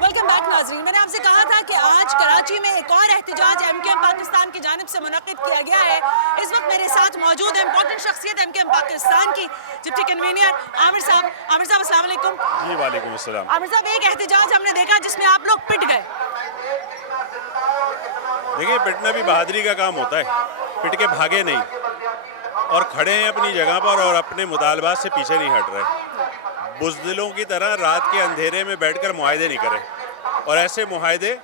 Welcome back ناظرین، میں نے آپ سے کہا تھا کہ آج کراچی میں ایک اور احتجاج ایم کیو ایم پاکستان کی جانب سے منعقد کیا گیا ہے۔ اس وقت میرے ساتھ موجود ہیں امپورٹنٹ شخصیت ایم کیو ایم پاکستان کی ڈپٹی کنوینر عامر صاحب۔ عامر صاحب السلام علیکم۔ جی وعلیکم السلام۔ عامر صاحب، ایک احتجاج ہم نے دیکھا جس میں آپ لوگ پٹ گئے۔ دیکھیں، پٹنا بھی بہادری کا کام ہوتا ہے، پٹ کے بھاگے نہیں اور کھڑے ہیں اپنی جگہ پر اور اپنے مطالبات سے پیچھے نہیں ہٹ رہے۔ بزدلوں کی طرح رات کے اندھیرے میں بیٹھ کر معاہدے نہیں کرے، اور ایسے معاہدے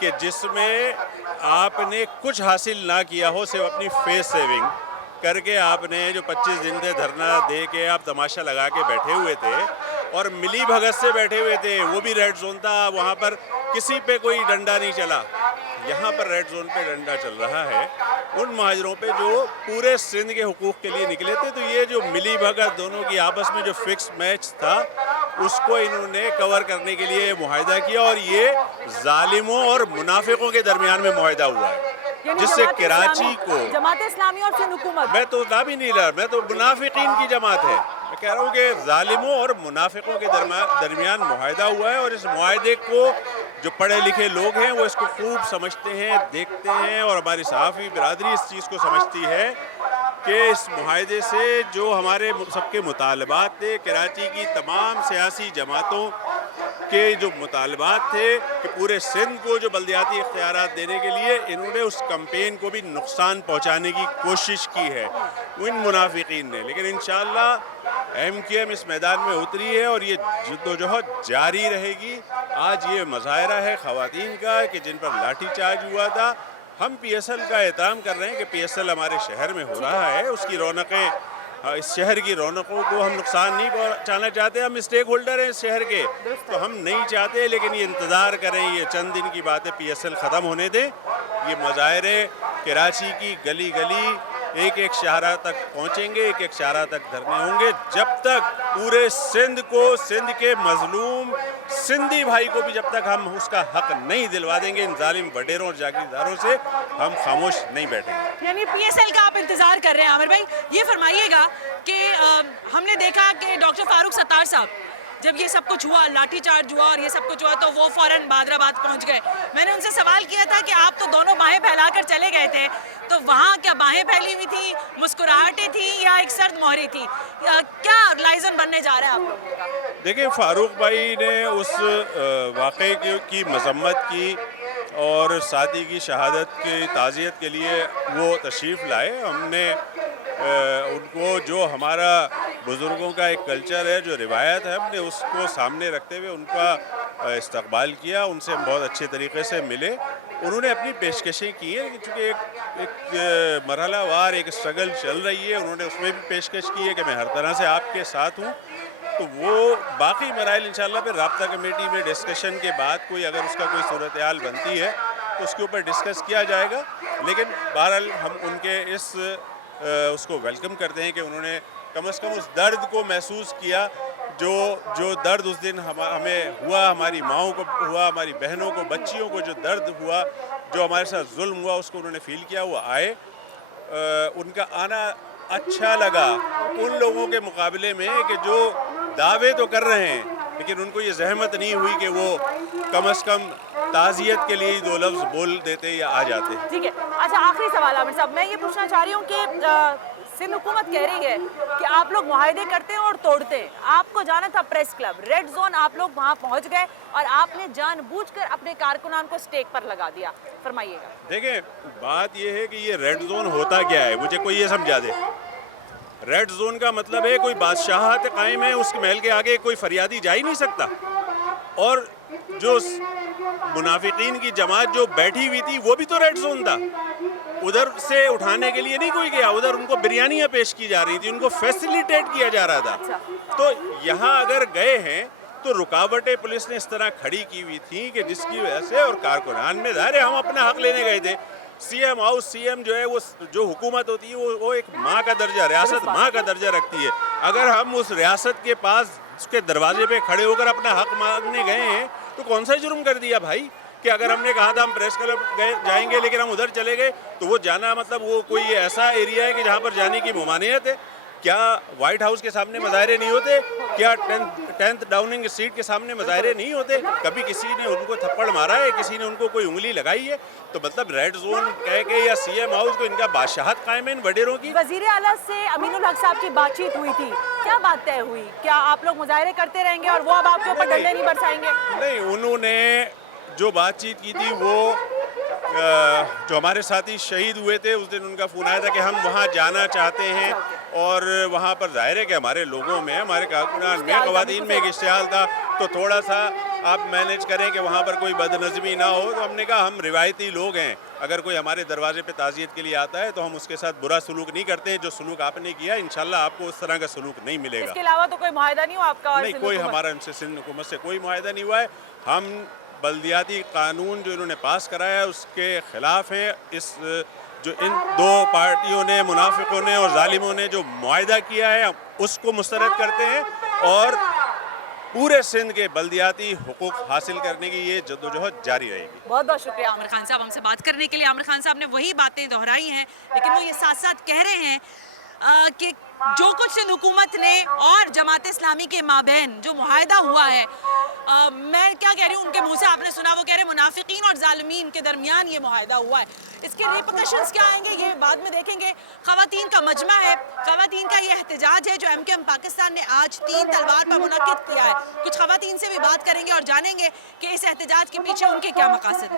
کہ جس میں آپ نے کچھ حاصل نہ کیا ہو، صرف اپنی فیس سیونگ کر کے آپ نے جو 25 دن سے دھرنا دے کے آپ تماشا لگا کے بیٹھے ہوئے تھے اور ملی بھگت سے بیٹھے ہوئے تھے۔ وہ بھی ریڈ زون تھا، وہاں پر کسی پہ کوئی ڈنڈا نہیں چلا، یہاں پر ریڈ زون پہ ڈنڈا چل رہا ہے ان مہاجروں پہ جو پورے سندھ کے حقوق کے لیے نکلے تھے۔ تو یہ جو ملی بھگت دونوں کی آپس میں جو فکس میچ تھا، اس کو انہوں نے کور کرنے کے لیے معاہدہ کیا، اور یہ ظالموں اور منافقوں کے درمیان میں معاہدہ ہوا ہے، جس سے کراچی کو جماعت اسلامی اور سندھ حکومت، میں تو نام ہی نہیں رہا، میں تو منافقین کی جماعت ہے۔ میں کہہ رہا ہوں کہ ظالموں اور منافقوں کے درمیان معاہدہ ہوا ہے، اور اس معاہدے کو جو پڑھے لکھے لوگ ہیں وہ اس کو خوب سمجھتے ہیں، دیکھتے ہیں، اور ہماری صحافی برادری اس چیز کو سمجھتی ہے کہ اس معاہدے سے جو ہمارے سب کے مطالبات تھے، کراچی کی تمام سیاسی جماعتوں کے جو مطالبات تھے کہ پورے سندھ کو جو بلدیاتی اختیارات دینے کے لیے، انہوں نے اس کمپین کو بھی نقصان پہنچانے کی کوشش کی ہے ان منافقین نے۔ لیکن انشاءاللہ ایم کیو ایم اس میدان میں اتری ہے اور یہ جدوجہد جاری رہے گی۔ آج یہ مظاہرہ ہے خواتین کا کہ جن پر لاٹھی چارج ہوا تھا۔ ہم پی ایس ایل کا احترام کر رہے ہیں کہ پی ایس ایل ہمارے شہر میں ہو رہا ہے، اس کی رونقیں، اس شہر کی رونقوں کو ہم نقصان نہیں پہنچانا چاہتے۔ ہم اسٹیک ہولڈر ہیں اس شہر کے، تو ہم نہیں چاہتے، لیکن یہ انتظار کریں، یہ چند دن کی بات ہے، پی ایس ایل ختم ہونے دیں۔ یہ مظاہرے کراچی کی گلی گلی ایک ایک شاہراہ تک پہنچیں گے، ایک ایک شاہراہ تک دھرنے ہوں گے، جب تک پورے سندھ کو، سندھ کے مظلوم سندھی بھائی کو بھی جب تک ہم اس کا حق نہیں دلوا دیں گے ان ظالم وڈیروں اور جاگیرداروں سے، ہم خاموش نہیں بیٹھیں گے۔ یعنی پی ایس ایل کا آپ انتظار کر رہے ہیں۔ عامر بھائی، یہ فرمائیے گا کہ ہم نے دیکھا کہ ڈاکٹر فاروق ستار صاحب جب یہ سب کچھ ہوا، لاٹھی چارج ہوا اور یہ سب کچھ ہوا، تو وہ فوراً بہادرآباد پہنچ گئے۔ میں نے ان سے سوال کیا تھا کہ آپ تو دونوں باہیں پھیلا کر چلے گئے تھے، تو وہاں کیا باہیں پھیلی ہوئی تھی، مسکراہٹیں تھیں، یا ایک سرد مہری تھی؟ کیا لائزن بننے جا رہا ہے آپ لوگوں کا؟ دیکھیں، فاروق بھائی نے اس واقعے کی مذمت کی اور ساتھی کی شہادت کی تعزیت کے لیے وہ تشریف لائے۔ ہم نے ان کو، جو ہمارا بزرگوں کا ایک کلچر ہے، جو روایت ہے، ہم نے اس کو سامنے رکھتے ہوئے ان کا استقبال کیا، ان سے ہم بہت اچھے طریقے سے ملے۔ انہوں نے اپنی پیشکشیں کی ہیں، چونکہ ایک مرحلہ وار ایک اسٹرگل چل رہی ہے، انہوں نے اس میں بھی پیشکش کی ہے کہ میں ہر طرح سے آپ کے ساتھ ہوں۔ تو وہ باقی مراحل انشاءاللہ پھر رابطہ کمیٹی میں ڈسکشن کے بعد کوئی اگر اس کا کوئی صورتحال بنتی ہے تو اس کے اوپر ڈسکس کیا جائے گا۔ لیکن بہرحال ہم ان کے اس کو ویلکم کرتے ہیں کہ انہوں نے کم از کم اس درد کو محسوس کیا جو درد اس دن ہمیں ہوا، ہماری ماؤں کو ہوا، ہماری بہنوں کو، بچیوں کو جو درد ہوا، جو ہمارے ساتھ ظلم ہوا، اس کو انہوں نے فیل کیا، وہ آئے۔ ان کا آنا اچھا لگا ان لوگوں کے مقابلے میں کہ جو دعوے تو کر رہے ہیں لیکن ان کو یہ زحمت نہیں ہوئی کہ وہ کم از کم تعزیت کے لیے 2 لفظ بول دیتے یا آ جاتے۔ ٹھیک ہے، اچھا آخری سوال عامر صاحب، میں یہ پوچھنا چاہ رہی ہوں کہ سندھ حکومت کہہ رہی ہے کہ آپ لوگ معاہدے کرتے ہیں اور توڑتے ہیں۔ آپ کو جانا تھا پریس کلب، ریڈ زون، آپ لوگ وہاں پہنچ گئے اور آپ نے جان بوجھ کر اپنے کارکنان کو سٹیک پر لگا دیا۔ فرمائیے گا۔ دیکھیں، بات یہ ہے کہ یہ ریڈ زون ہوتا کیا ہے، مجھے کوئی یہ سمجھا دے۔ ریڈ زون کا مطلب ہے کوئی بادشاہت قائم ہے، اس محل کے آگے کوئی فریادی جا ہی نہیں سکتا، اور جو منافقین کی جماعت جو بیٹھی ہوئی تھی وہ بھی تو ریڈ زون تھا، ادھر سے اٹھانے کے لیے نہیں کوئی گیا، ادھر ان کو بریانیاں پیش کی جا رہی تھی، ان کو فیسیلیٹیٹ کیا جا رہا تھا۔ تو یہاں اگر گئے ہیں تو رکاوٹیں پولیس نے اس طرح کھڑی کی ہوئی تھیں کہ جس کی وجہ سے، اور کارکنان میں ظاہر ہے ہم اپنا حق لینے گئے تھے۔ سی ایم ہاؤس، سی ایم جو ہے، وہ جو حکومت ہوتی ہے وہ ایک ماں کا درجہ، ریاست ماں کا درجہ رکھتی ہے۔ اگر ہم اس ریاست کے پاس، اس کے دروازے پہ کھڑے ہو کر اپنا حق مانگنے گئے ہیں تو کون سا جرم کر دیا بھائی؟ کہ اگر ہم نے کہا تھا ہم پریس کلب جائیں گے لیکن ہم ادھر چلے گئے، تو وہ جانا مطلب وہ کوئی ایسا ایریا ہے کہ جہاں پر جانے کی ممانعت ہے؟ کیا وائٹ ہاؤس کے سامنے مظاہرے نہیں ہوتے؟ کیا 10th ڈاؤننگ اسٹریٹ کے سامنے مظاہرے نہیں ہوتے؟ کبھی کسی نے ان کو تھپڑ مارا ہے؟ کسی نے ان کو کوئی انگلی لگائی ہے؟ تو مطلب ریڈ زون کہہ کے یا سی ایم ہاؤس کو ان کا بادشاہت قائم ہے ان وڈیروں کی. وزیر اعلیٰ سے امین الحق صاحب کی بات چیت ہوئی تھی, کیا بات طے ہوئی؟ کیا آپ لوگ مظاہرے کرتے رہیں گے اور وہ اب آپ کے اوپر ڈنڈے نہیں برسائیں گے؟ نہیں, انہوں نے جو بات چیت کی تھی وہ جو ہمارے ساتھی شہید ہوئے تھے اس دن ان کا فون آیا تھا کہ ہم وہاں جانا چاہتے ہیں, اور وہاں پر ظاہر ہے کہ ہمارے لوگوں میں, ہمارے کارکنان میں, خواتین میں ایک اشتعال تھا, تو تھوڑا سا آپ مینیج کریں کہ وہاں پر کوئی بد نظمی نہ ہو. تو ہم نے کہا ہم روایتی لوگ ہیں, اگر کوئی ہمارے دروازے پہ تعزیت کے لیے آتا ہے تو ہم اس کے ساتھ برا سلوک نہیں کرتے ہیں. جو سلوک آپ نے کیا انشاءاللہ آپ کو اس طرح کا سلوک نہیں ملے گا. اس کے علاوہ تو کوئی معاہدہ نہیں ہوا آپ کا؟ نہیں, کوئی ہمارا ان سے سندھ حکومت سے کوئی معاہدہ نہیں ہوا ہے. ہم بلدیاتی قانون جو انہوں نے پاس کرایا ہے اس کے خلاف ہیں. اس جو ان دو پارٹیوں نے, منافقوں نے اور ظالموں نے جو معاہدہ کیا ہے اس کو مسترد کرتے ہیں, اور پورے سندھ کے بلدیاتی حقوق حاصل کرنے کی یہ جدوجہد جاری رہے گی. بہت بہت شکریہ عامر خان صاحب ہم سے بات کرنے کے لیے. عامر خان صاحب نے وہی باتیں دہرائی ہیں, لیکن وہ یہ ساتھ ساتھ کہہ رہے ہیں کہ جو کچھ سندھ حکومت نے اور جماعت اسلامی کے مابین جو معاہدہ ہوا ہے, میں کیا کہہ رہی ہوں, ان کے منہ سے آپ نے سنا, وہ کہہ رہے ہیں منافقین اور ظالمین کے درمیان یہ معاہدہ ہوا ہے. اس کے ریپرکشنز کیا آئیں گے یہ بعد میں دیکھیں گے. خواتین کا مجمع ہے, خواتین کا یہ احتجاج ہے جو MKM پاکستان نے آج 3 تلوار پر منعقد کیا ہے. کچھ خواتین سے بھی بات کریں گے اور جانیں گے کہ اس احتجاج کے پیچھے ان کے کیا مقاصد ہیں.